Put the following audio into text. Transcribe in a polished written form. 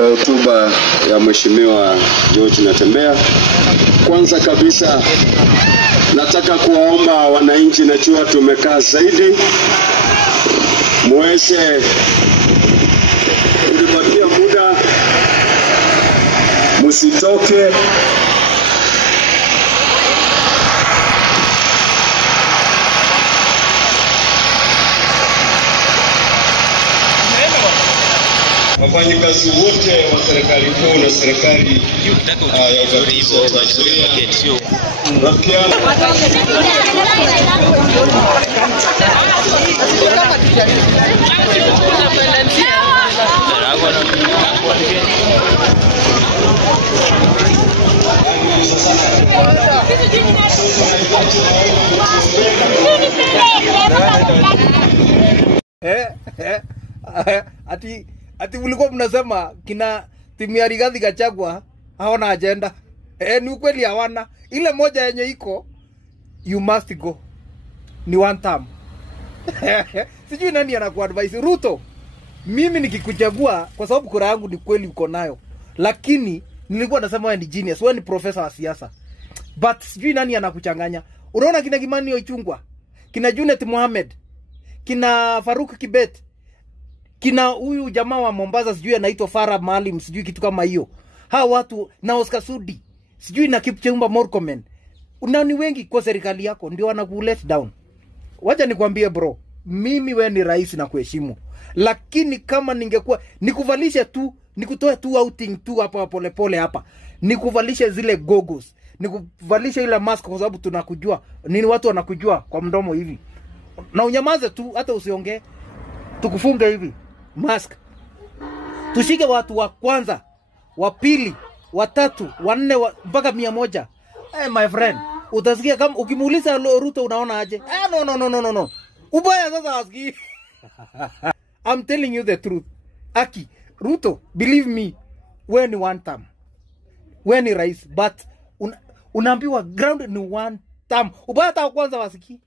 kwa hotuba ya Mheshimiwa George Natembeya. Kwanza kabisa nataka kuwaomba wananchi, najua tumekaa zaidi, muweze kulipatia muda, msitoke. Wafanyikazi wote wa serikali kuu na serikali ya ugatuzi wa Tanzania, rafikiana. Ati mlikuwa mnasema kina timu ya Rigathi Gachagua hawana agenda. Ni ukweli hawana. Ile moja yenye iko, you must go, ni one term. Sijui nani anakuadvise. Ruto, mimi nikikuchagua kwa sababu kura yangu ni kweli uko nayo, lakini nilikuwa nasema wewe ni genius, wewe ni professor wa siasa. But sijui nani anakuchanganya. Unaona kina Kimani Ichung'wah, kina Junet Mohamed, kina Faruk Kibet, kina huyu jamaa wa Mombasa sijui anaitwa Farah Maalim, sijui kitu kama hiyo. Hao watu na Oscar Sudi, sijui na Kipchumba Murkomen. Unani wengi kwa serikali yako ndio wanaku let down. Wacha nikwambie bro, mimi wewe ni rais na kuheshimu. Lakini kama ningekuwa nikuvalishe tu, nikutoe tu outing tu hapa pole hapa, nikuvalishe zile goggles, nikuvalishe ile mask kwa sababu tunakujua. Nini watu wanakujua kwa mdomo hivi. Na unyamaze tu, hata usiongee. Tukufunge hivi mask. Tushike watu wa kwanza, wa pili, wa tatu, wa nne, mpaka 100. My friend, utasikia kama ukimuuliza Ruto unaona aje? No. Ubaya sasa aski. I'm telling you the truth. Aki, Ruto, believe me, wewe ni one term. Wewe ni rais, but unaambiwa ground ni one term. Ubaya hata kwanza wasiki.